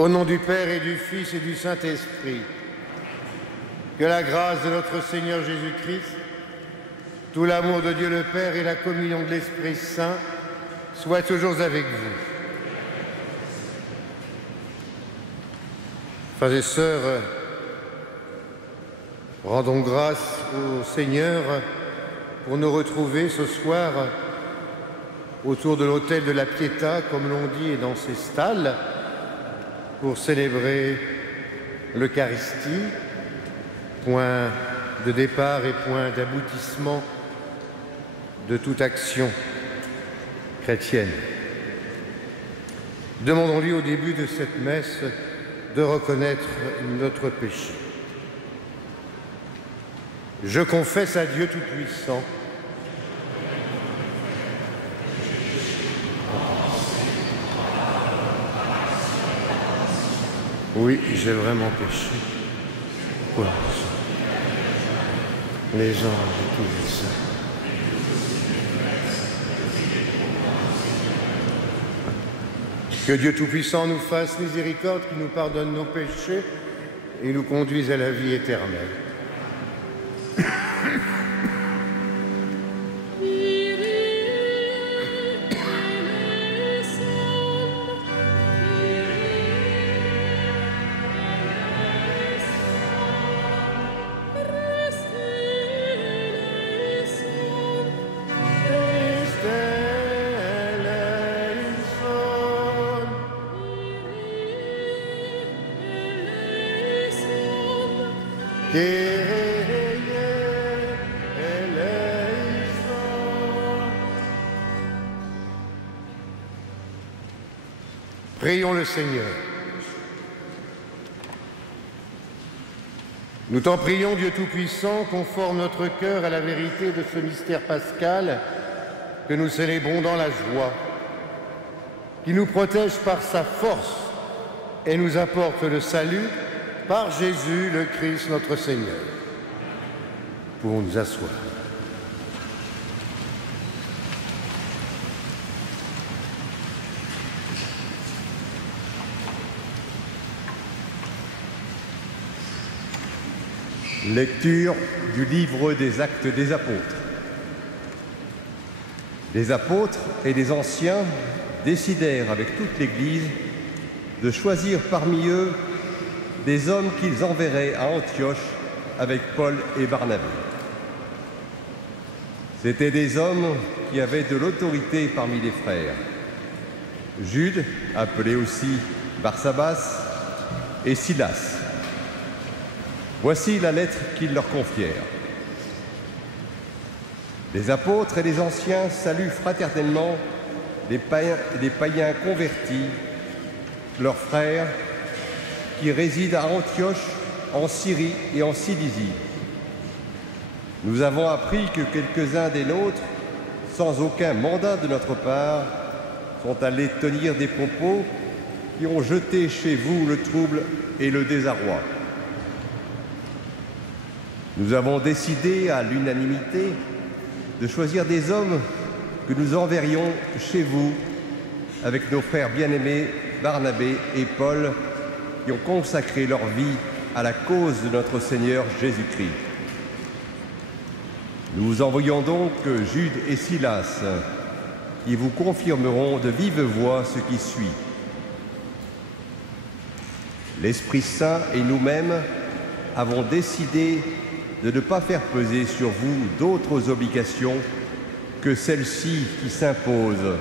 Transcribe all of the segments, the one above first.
Au nom du Père et du Fils et du Saint-Esprit, que la grâce de notre Seigneur Jésus-Christ, tout l'amour de Dieu le Père et la communion de l'Esprit Saint soient toujours avec vous. Frères et sœurs, rendons grâce au Seigneur pour nous retrouver ce soir autour de l'autel de la Pietà, comme l'on dit, et dans ces stalles, pour célébrer l'Eucharistie, point de départ et point d'aboutissement de toute action chrétienne. Demandons-lui au début de cette messe de reconnaître notre péché. Je confesse à Dieu Tout-Puissant oui, j'ai vraiment péché. Quoi? Les gens ont tout ça. Que Dieu Tout-Puissant nous fasse miséricorde, qu'il nous pardonne nos péchés et nous conduise à la vie éternelle. Prions le Seigneur. Nous t'en prions, Dieu Tout-Puissant, conforme notre cœur à la vérité de ce mystère pascal que nous célébrons dans la joie, qui nous protège par sa force et nous apporte le salut par Jésus le Christ notre Seigneur. Pouvons nous asseoir. Lecture du livre des Actes des Apôtres. Les apôtres et les anciens décidèrent avec toute l'Église de choisir parmi eux des hommes qu'ils enverraient à Antioche avec Paul et Barnabé. C'étaient des hommes qui avaient de l'autorité parmi les frères. Jude, appelé aussi Barsabas, et Silas. Voici la lettre qu'ils leur confièrent. Les apôtres et les anciens saluent fraternellement les païens convertis, leurs frères, qui résident à Antioche, en Syrie et en Cilicie. Nous avons appris que quelques-uns des nôtres, sans aucun mandat de notre part, sont allés tenir des propos qui ont jeté chez vous le trouble et le désarroi. Nous avons décidé à l'unanimité de choisir des hommes que nous enverrions chez vous avec nos frères bien-aimés Barnabé et Paul qui ont consacré leur vie à la cause de notre Seigneur Jésus-Christ. Nous vous envoyons donc Jude et Silas qui vous confirmeront de vive voix ce qui suit. L'Esprit Saint et nous-mêmes avons décidé de ne pas faire peser sur vous d'autres obligations que celles-ci qui s'imposent.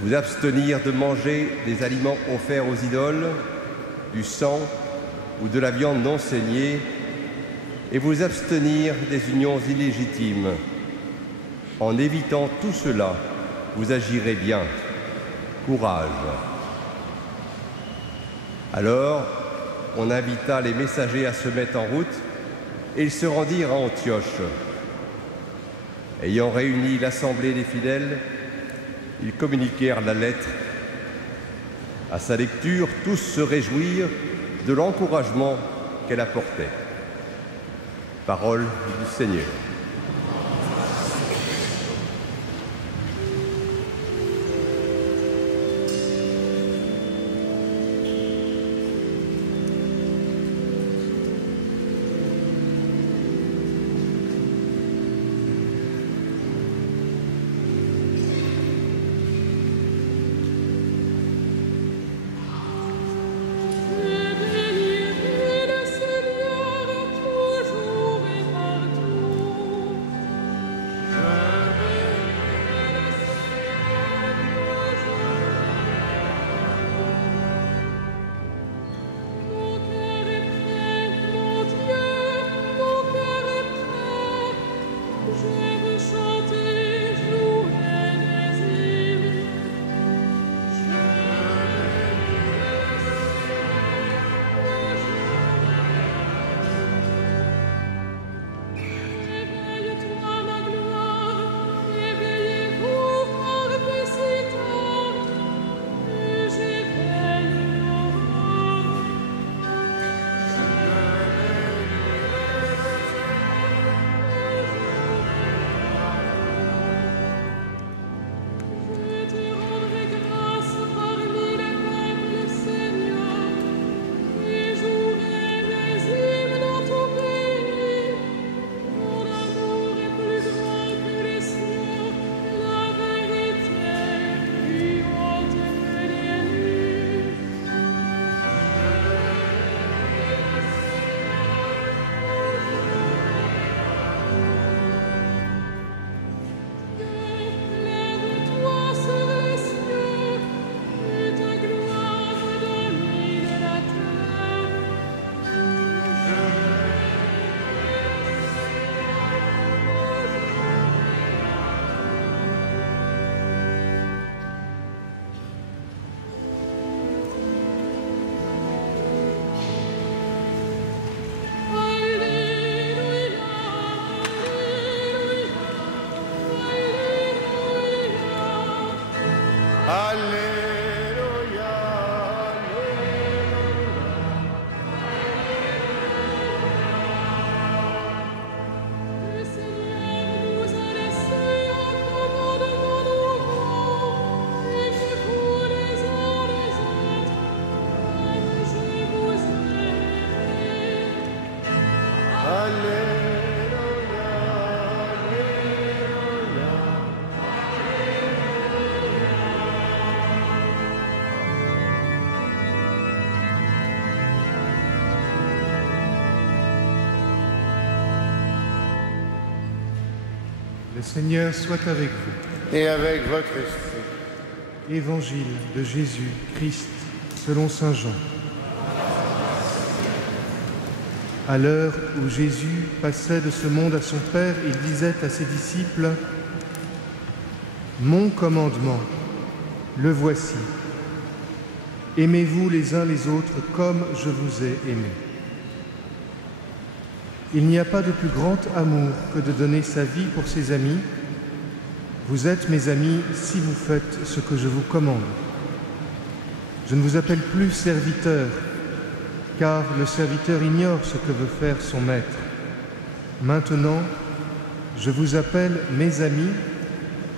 Vous abstenir de manger des aliments offerts aux idoles, du sang ou de la viande non saignée, et vous abstenir des unions illégitimes. En évitant tout cela, vous agirez bien. Courage. Alors, on invita les messagers à se mettre en route et ils se rendirent à Antioche. Ayant réuni l'assemblée des fidèles, ils communiquèrent la lettre. À sa lecture, tous se réjouirent de l'encouragement qu'elle apportait. Parole du Seigneur. Seigneur soit avec vous. Et avec votre esprit. Évangile de Jésus-Christ selon saint Jean. À l'heure où Jésus passait de ce monde à son Père, il disait à ses disciples : « Mon commandement, le voici. Aimez-vous les uns les autres comme je vous ai aimés. Il n'y a pas de plus grand amour que de donner sa vie pour ses amis. Vous êtes mes amis si vous faites ce que je vous commande. Je ne vous appelle plus serviteur, car le serviteur ignore ce que veut faire son maître. Maintenant, je vous appelle mes amis,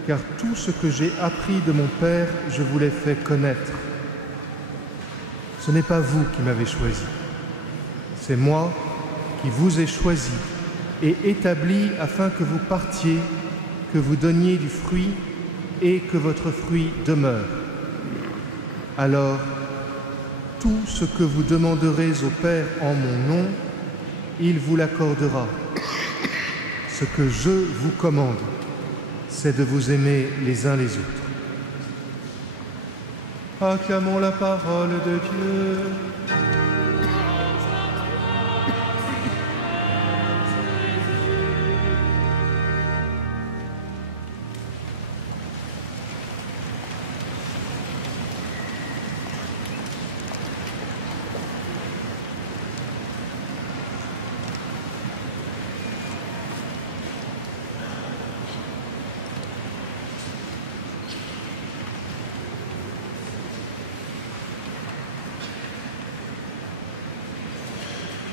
car tout ce que j'ai appris de mon Père, je vous l'ai fait connaître. Ce n'est pas vous qui m'avez choisi, c'est moi qui vous ai choisi et établi afin que vous partiez, que vous donniez du fruit et que votre fruit demeure. Alors, tout ce que vous demanderez au Père en mon nom, il vous l'accordera. Ce que je vous commande, c'est de vous aimer les uns les autres. Acclamons la parole de Dieu.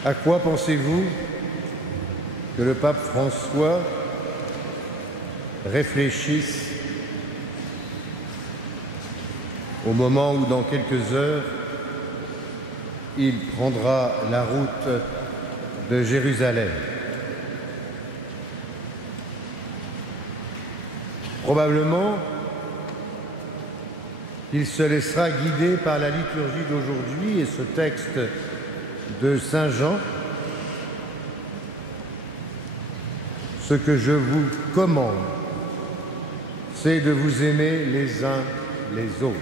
À quoi pensez-vous que le pape François réfléchisse au moment où, dans quelques heures, il prendra la route de Jérusalem? Probablement, il se laissera guider par la liturgie d'aujourd'hui et ce texte de saint Jean. Ce que je vous commande, c'est de vous aimer les uns les autres.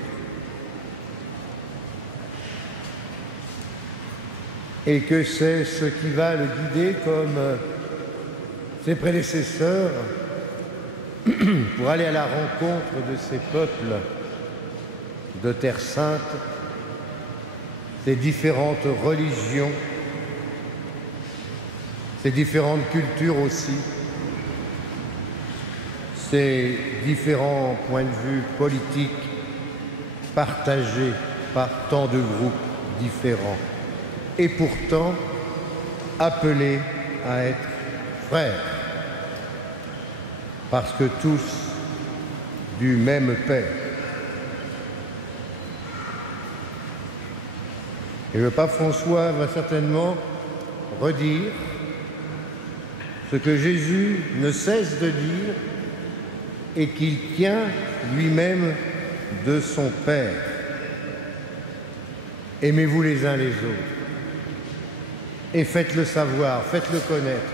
Et que c'est ce qui va le guider comme ses prédécesseurs pour aller à la rencontre de ces peuples de Terre Sainte, ces différentes religions, ces différentes cultures aussi, ces différents points de vue politiques partagés par tant de groupes différents, et pourtant appelés à être frères, parce que tous du même Père. Et le pape François va certainement redire ce que Jésus ne cesse de dire et qu'il tient lui-même de son Père. Aimez-vous les uns les autres et faites-le savoir, faites-le connaître,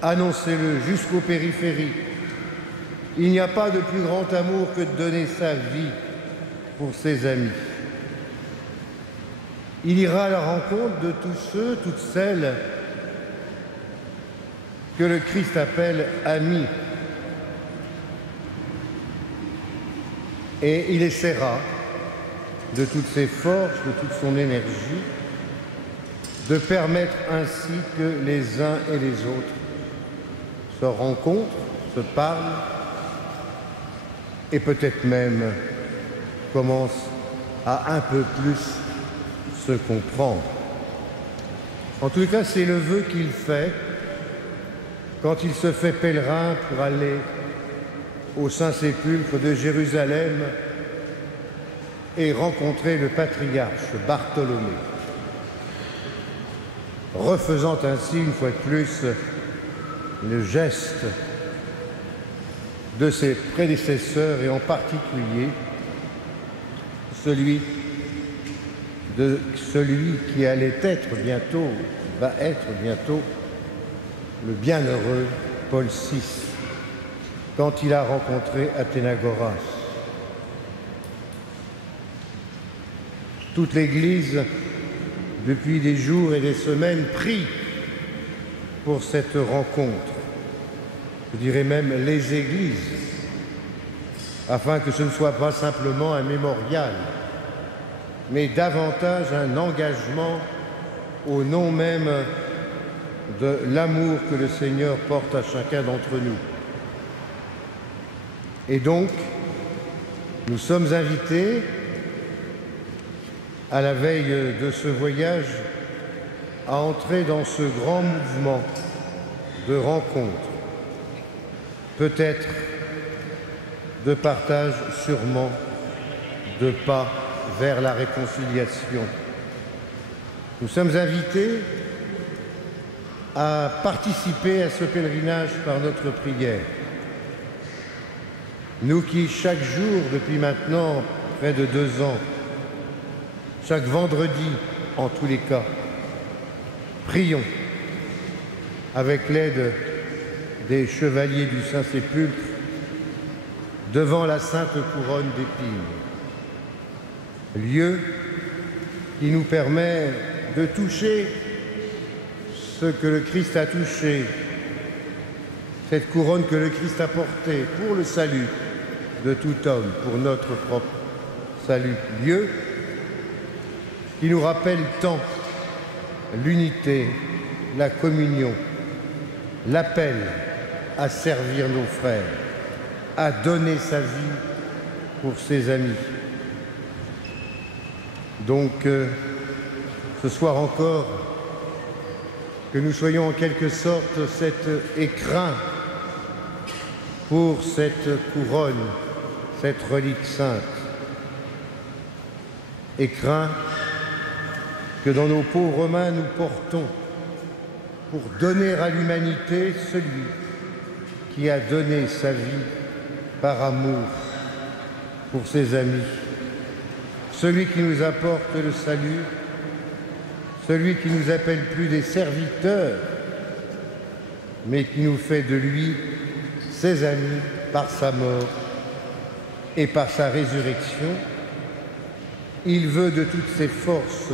annoncez-le jusqu'aux périphéries. Il n'y a pas de plus grand amour que de donner sa vie pour ses amis. Il ira à la rencontre de tous ceux, toutes celles que le Christ appelle amis. Et il essaiera, de toutes ses forces, de toute son énergie, de permettre ainsi que les uns et les autres se rencontrent, se parlent et peut-être même commencent à un peu plus se comprendre. En tout cas, c'est le vœu qu'il fait quand il se fait pèlerin pour aller au Saint-Sépulcre de Jérusalem et rencontrer le patriarche Bartholomée, refaisant ainsi une fois de plus le geste de ses prédécesseurs et en particulier celui qui allait être bientôt, va être bientôt le bienheureux Paul VI. quand il a rencontré Athénagoras. Toute l'Église, depuis des jours et des semaines, prie pour cette rencontre, je dirais même les Églises, afin que ce ne soit pas simplement un mémorial, mais davantage un engagement au nom même de l'amour que le Seigneur porte à chacun d'entre nous. Et donc, nous sommes invités, à la veille de ce voyage, à entrer dans ce grand mouvement de rencontre, peut-être de partage, sûrement de pas vers la réconciliation. Nous sommes invités à participer à ce pèlerinage par notre prière. Nous qui, chaque jour, depuis maintenant près de 2 ans, chaque vendredi, en tous les cas, prions avec l'aide des chevaliers du Saint-Sépulcre devant la sainte couronne d'épines, lieu qui nous permet de toucher ce que le Christ a touché, cette couronne que le Christ a portée pour le salut de tout homme, pour notre propre salut. Lieu qui nous rappelle tant l'unité, la communion, l'appel à servir nos frères, à donner sa vie pour ses amis. Donc, ce soir encore, que nous soyons en quelque sorte cet écrin pour cette couronne, cette relique sainte. Écrin que dans nos pauvres mains nous portons pour donner à l'humanité celui qui a donné sa vie par amour pour ses amis, celui qui nous apporte le salut, celui qui nous appelle plus des serviteurs, mais qui nous fait de lui ses amis par sa mort et par sa résurrection. Il veut de toutes ses forces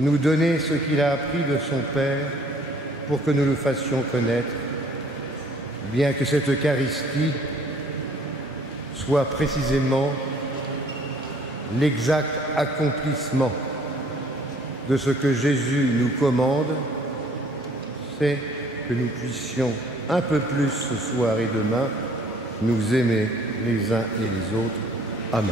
nous donner ce qu'il a appris de son Père pour que nous le fassions connaître, bien que cette Eucharistie soit précisément l'exact accomplissement de ce que Jésus nous commande, c'est que nous puissions un peu plus ce soir et demain nous aimer les uns et les autres. Amen.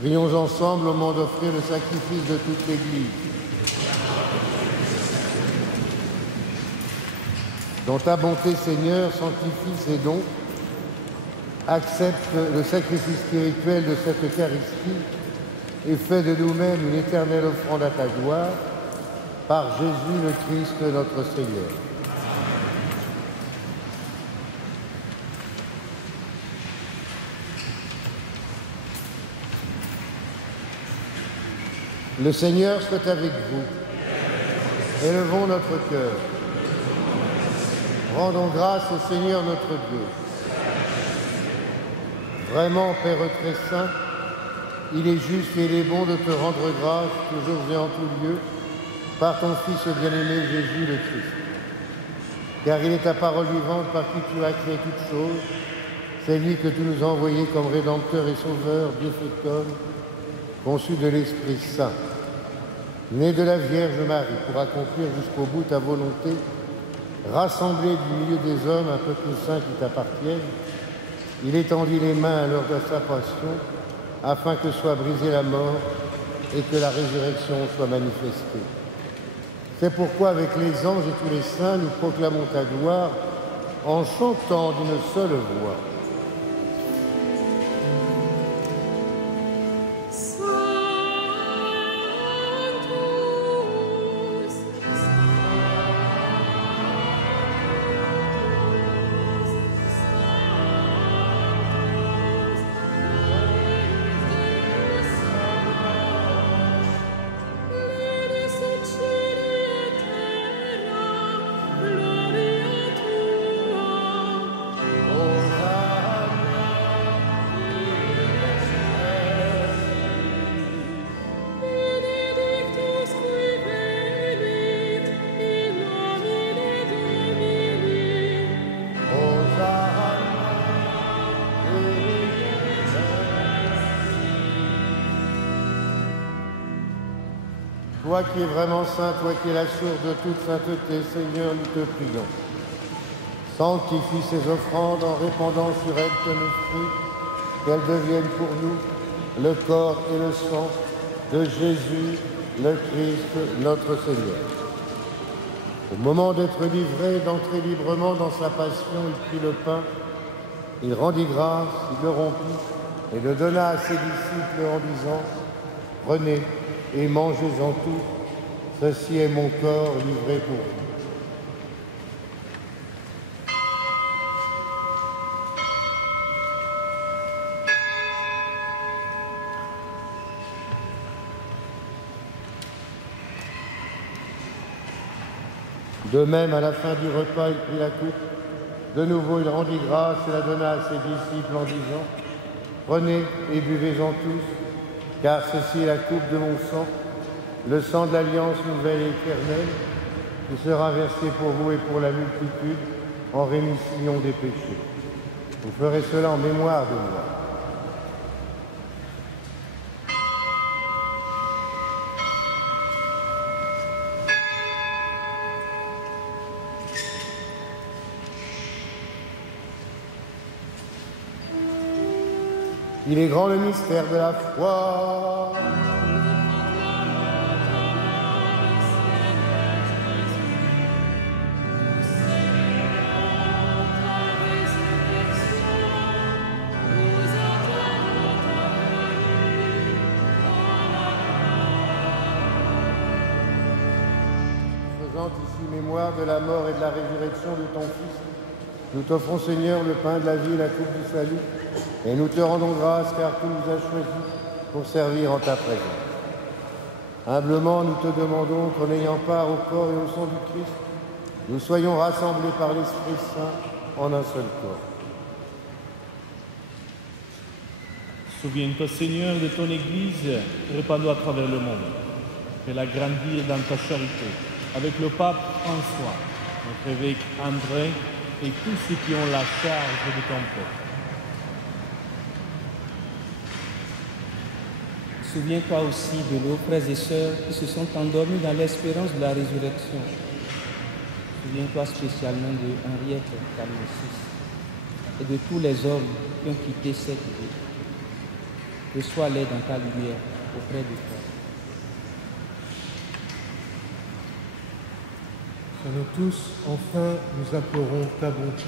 Prions ensemble au moment d'offrir le sacrifice de toute l'Église. Dans ta bonté, Seigneur, sanctifie ces dons, accepte le sacrifice spirituel de cette Eucharistie et fais de nous-mêmes une éternelle offrande à ta gloire, par Jésus le Christ notre Seigneur. Le Seigneur soit avec vous. Élevons notre cœur. Rendons grâce au Seigneur notre Dieu. Vraiment, Père très saint, il est juste et il est bon de te rendre grâce toujours et en tout lieu par ton Fils bien-aimé Jésus le Christ. Car il est ta parole vivante par qui tu as créé toutes choses. C'est lui que tu nous as envoyé comme Rédempteur et Sauveur, Dieu fait homme, conçu de l'Esprit Saint, né de la Vierge Marie, pour accomplir jusqu'au bout ta volonté, rassemblé du milieu des hommes un peuple saint qui t'appartienne, il étendit les mains à l'heure de sa passion, afin que soit brisée la mort et que la résurrection soit manifestée. C'est pourquoi, avec les anges et tous les saints, nous proclamons ta gloire en chantant d'une seule voix. Toi qui es vraiment saint, toi qui es la source de toute sainteté, Seigneur, nous te prions. Sanctifie ces offrandes en répandant sur elles ton esprit, qu'elles deviennent pour nous le corps et le sang de Jésus, le Christ, notre Seigneur. Au moment d'être livré, d'entrer librement dans sa passion, il prit le pain, il rendit grâce, il le rompit et le donna à ses disciples en disant « Prenez et mangez-en tous, ceci est mon corps livré pour vous. » De même, à la fin du repas, il prit la coupe. De nouveau, il rendit grâce et la donna à ses disciples en disant « Prenez et buvez-en tous, car ceci est la coupe de mon sang, le sang de l'alliance nouvelle et éternelle, qui sera versé pour vous et pour la multitude en rémission des péchés. Vous ferez cela en mémoire de moi. » Il est grand le mystère de la foi. Faisant ici mémoire de la mort et de la résurrection de ton Fils, nous t'offrons, Seigneur, le pain de la vie et la coupe du salut, et nous te rendons grâce car tu nous as choisis pour servir en ta présence. Humblement, nous te demandons qu'en ayant part au corps et au sang du Christ, nous soyons rassemblés par l'Esprit Saint en un seul corps. Souviens-toi, Seigneur, de ton Église répandue à travers le monde. Fais-la grandir dans ta charité, avec le pape François, notre évêque André et tous ceux qui ont la charge de ton peuple. Souviens-toi aussi de nos frères et sœurs qui se sont endormis dans l'espérance de la résurrection. Souviens-toi spécialement de Henriette Carmesis et de tous les hommes qui ont quitté cette vie. reçois-les dans ta lumière auprès de toi. Sur nous tous, enfin, nous implorons ta bonté.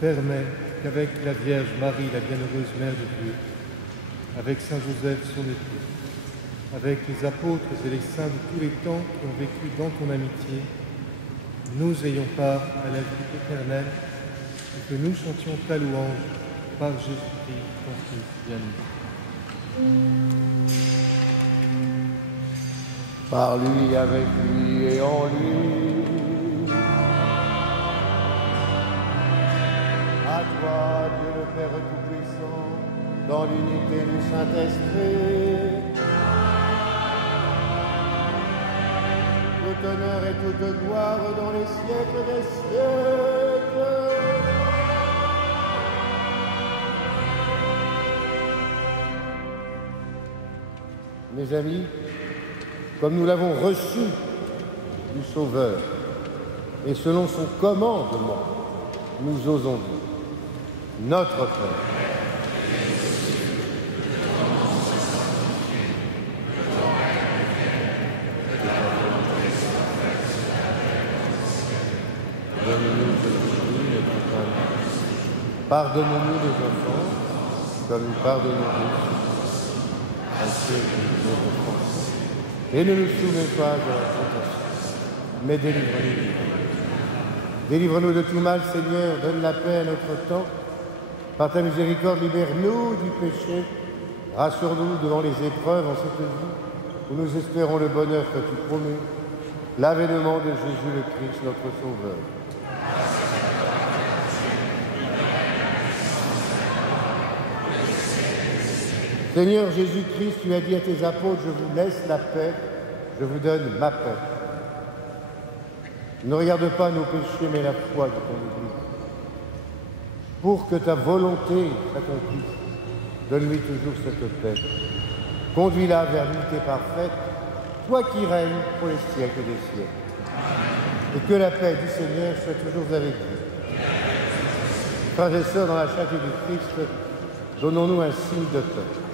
Permets qu'avec la Vierge Marie, la bienheureuse Mère de Dieu, avec Saint Joseph, son époux, avec les apôtres et les saints de tous les temps qui ont vécu dans ton amitié, nous ayons part à la vie éternelle et que nous chantions ta louange par Jésus-Christ, ton Fils bien-aimé. Par lui, avec lui et en lui. À toi, Dieu le Père Tout-Puissant, dans l'unité du Saint-Esprit, tout honneur et toute gloire dans les siècles des siècles. Mes amis, comme nous l'avons reçu du Sauveur, et selon son commandement, nous osons dire, notre Père, donne-nous aujourd'hui notre pain. Pardonne-nous les offenses, comme nous pardonnons aussi à ceux qui nous ont offensés. Et ne nous soumets pas à la tentation, mais délivre-nous du mal. Délivre-nous de tout mal, Seigneur, donne la paix à notre temps. Par ta miséricorde, libère-nous du péché. Rassure-nous devant les épreuves en cette vie, où nous espérons le bonheur que tu promets, l'avènement de Jésus le Christ, notre Sauveur. Seigneur Jésus-Christ, tu as dit à tes apôtres, je vous laisse la paix, je vous donne ma paix. Ne regarde pas nos péchés, mais la foi de ton Église. Pour que ta volonté s'accomplisse, donne-lui toujours cette paix. Conduis-la vers l'unité parfaite, toi qui règnes pour les siècles des siècles. Et que la paix du Seigneur soit toujours avec vous. Frères et sœurs, dans la charité du Christ, donnons-nous un signe de paix.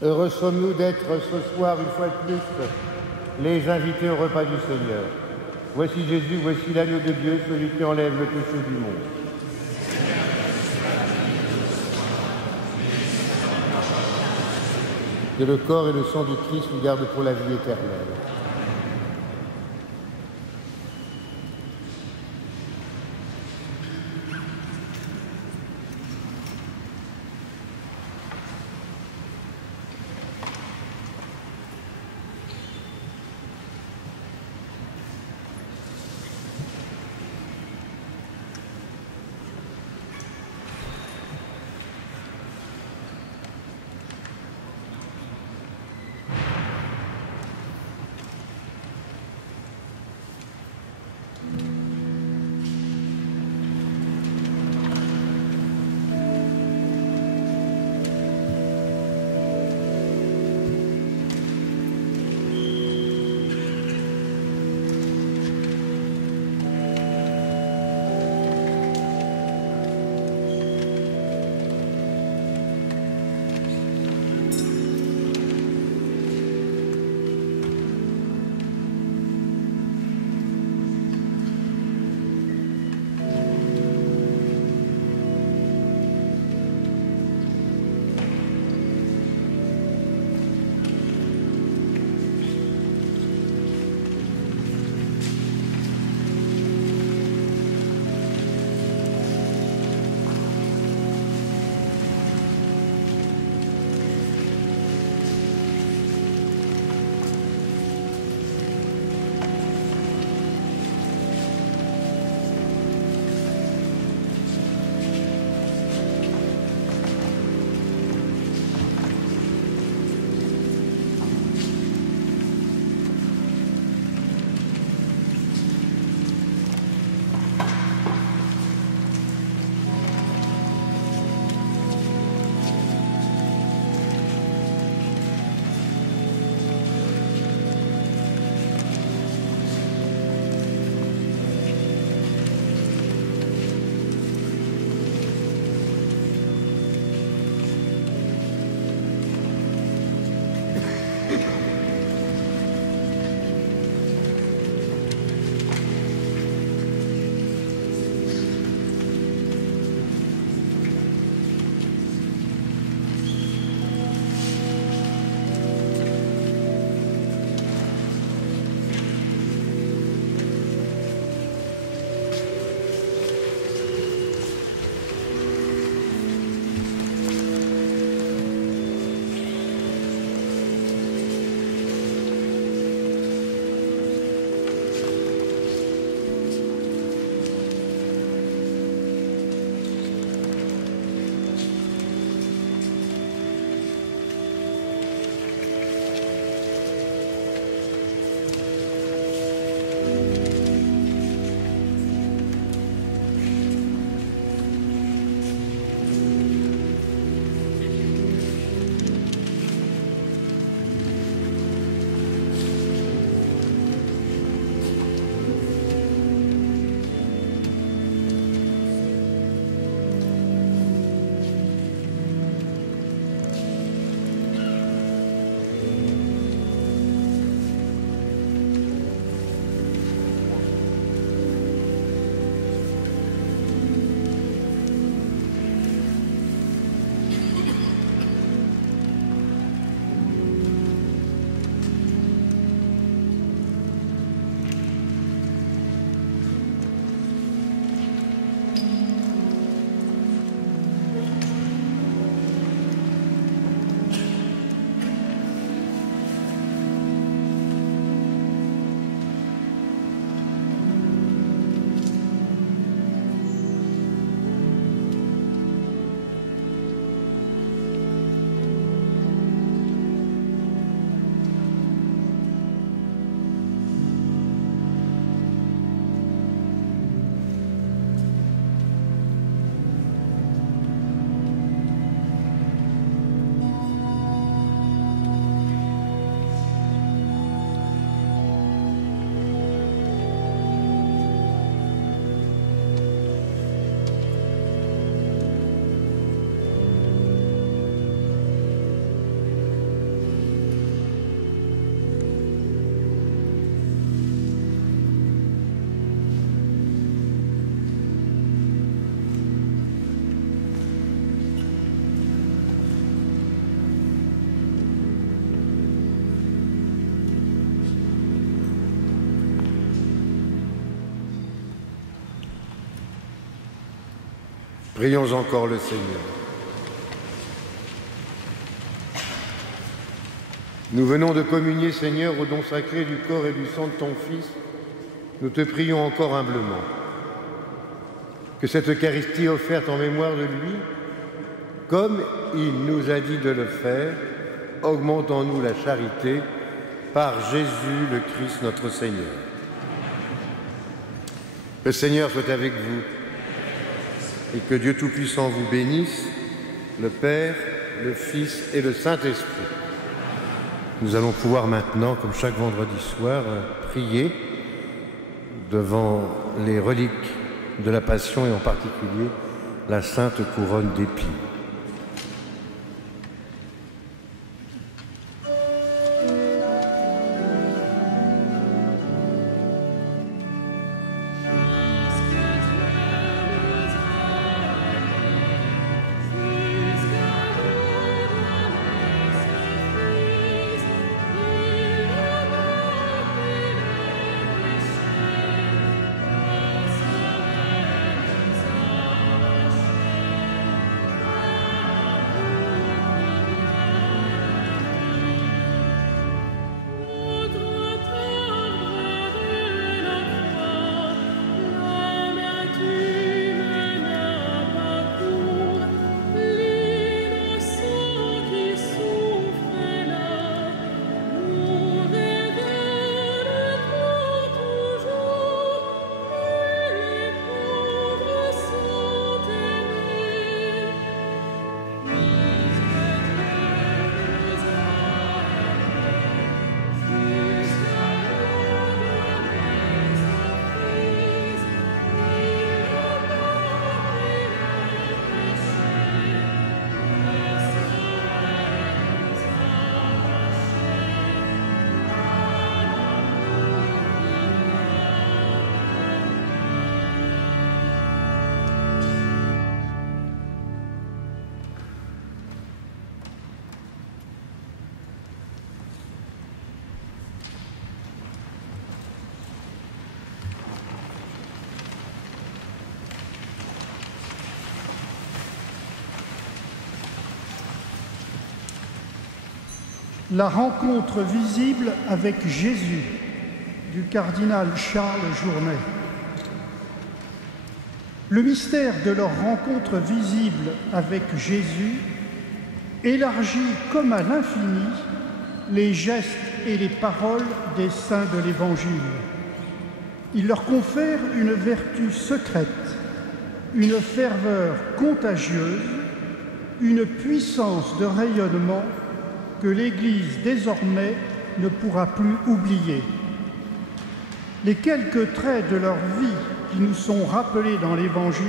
Heureux sommes-nous d'être ce soir, une fois de plus, les invités au repas du Seigneur. Voici Jésus, voici l'agneau de Dieu, celui qui enlève le péché du monde. Que le corps et le sang du Christ nous gardent pour la vie éternelle. Prions encore le Seigneur. Nous venons de communier, Seigneur, au don sacré du corps et du sang de ton Fils. Nous te prions encore humblement que cette Eucharistie offerte en mémoire de lui, comme il nous a dit de le faire, augmente en nous la charité par Jésus le Christ notre Seigneur. Le Seigneur soit avec vous et que Dieu Tout-Puissant vous bénisse, le Père, le Fils et le Saint-Esprit. Nous allons pouvoir maintenant, comme chaque vendredi soir, prier devant les reliques de la Passion et en particulier la Sainte Couronne d'épines. La rencontre visible avec Jésus du cardinal Charles Journet. Le mystère de leur rencontre visible avec Jésus élargit comme à l'infini les gestes et les paroles des saints de l'Évangile. Il leur confère une vertu secrète, une ferveur contagieuse, une puissance de rayonnement que l'Église désormais ne pourra plus oublier. Les quelques traits de leur vie qui nous sont rappelés dans l'Évangile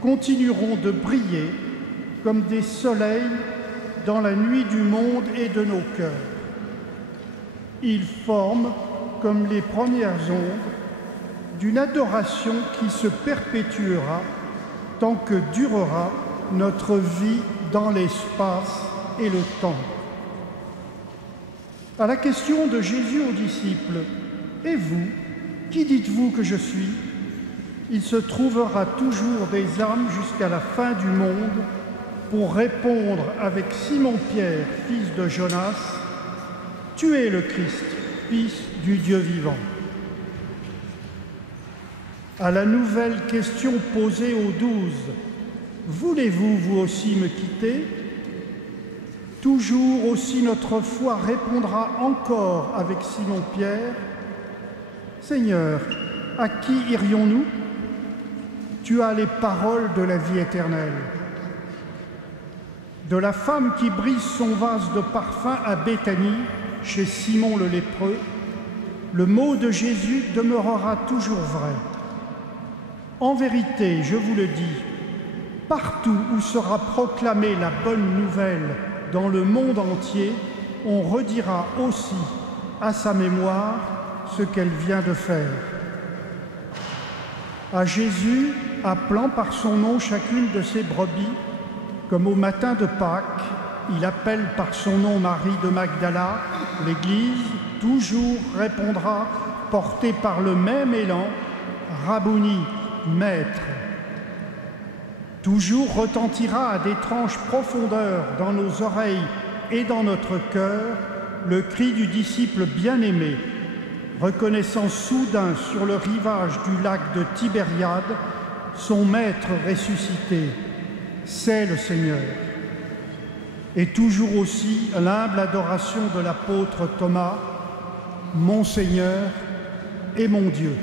continueront de briller comme des soleils dans la nuit du monde et de nos cœurs. Ils forment comme les premières ondes d'une adoration qui se perpétuera tant que durera notre vie dans l'espace et le temps. À la question de Jésus aux disciples, « Et vous, qui dites-vous que je suis ?» il se trouvera toujours des âmes jusqu'à la fin du monde pour répondre avec Simon-Pierre, fils de Jonas, « Tu es le Christ, fils du Dieu vivant. » À la nouvelle question posée aux 12, « Voulez-vous vous aussi me quitter ?» toujours aussi notre foi répondra encore avec Simon-Pierre, « Seigneur, à qui irions-nous ? Tu as les paroles de la vie éternelle. » De la femme qui brise son vase de parfum à Béthanie, chez Simon le lépreux, le mot de Jésus demeurera toujours vrai. En vérité, je vous le dis, partout où sera proclamée la bonne nouvelle dans le monde entier, on redira aussi à sa mémoire ce qu'elle vient de faire. À Jésus, appelant par son nom chacune de ses brebis, comme au matin de Pâques, il appelle par son nom Marie de Magdala, l'Église toujours répondra, portée par le même élan, Rabouni, Maître. Toujours retentira à d'étranges profondeurs dans nos oreilles et dans notre cœur le cri du disciple bien-aimé, reconnaissant soudain sur le rivage du lac de Tibériade son Maître ressuscité. C'est le Seigneur. Et toujours aussi l'humble adoration de l'apôtre Thomas, mon Seigneur et mon Dieu.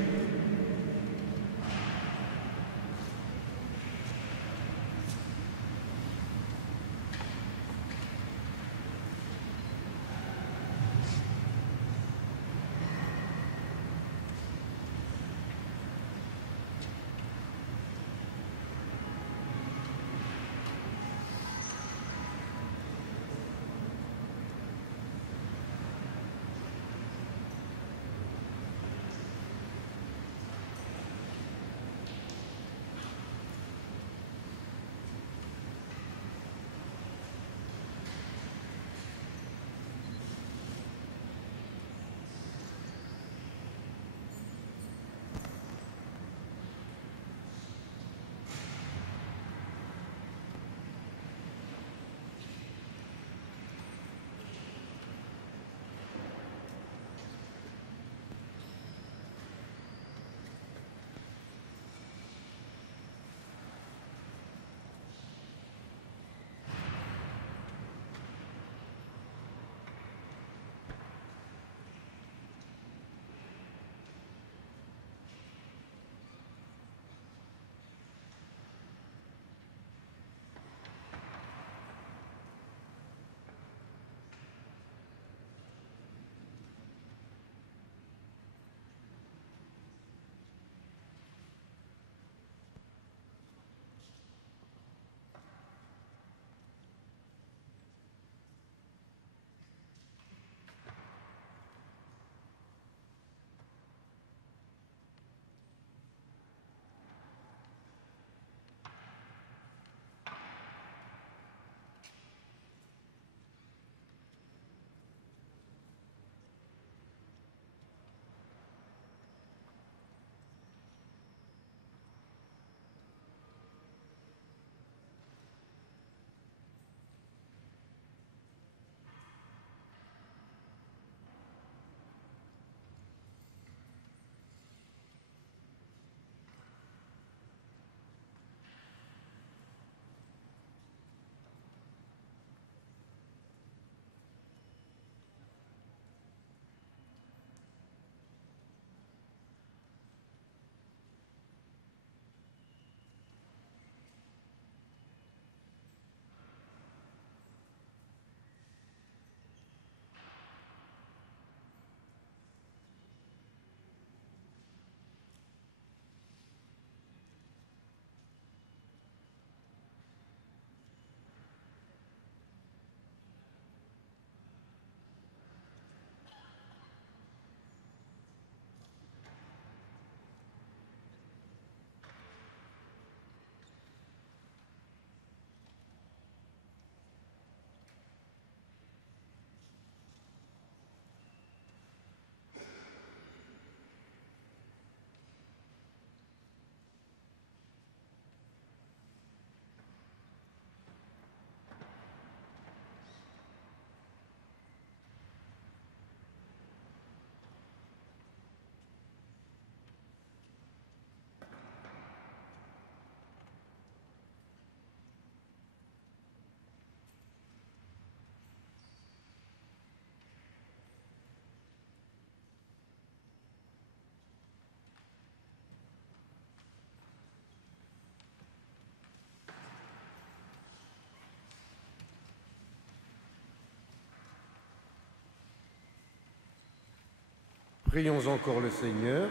Prions encore le Seigneur.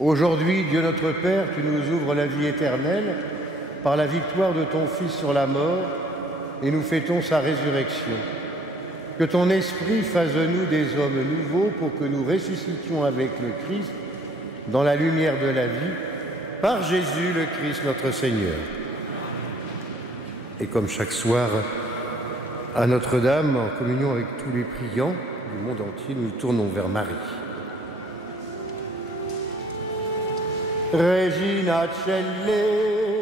Aujourd'hui, Dieu notre Père, tu nous ouvres la vie éternelle par la victoire de ton Fils sur la mort et nous fêtons sa résurrection. Que ton Esprit fasse de nous des hommes nouveaux pour que nous ressuscitions avec le Christ dans la lumière de la vie, par Jésus le Christ notre Seigneur. Et comme chaque soir, à Notre-Dame, en communion avec tous les priants du monde entier, nous nous tournons vers Marie. Regina Celle.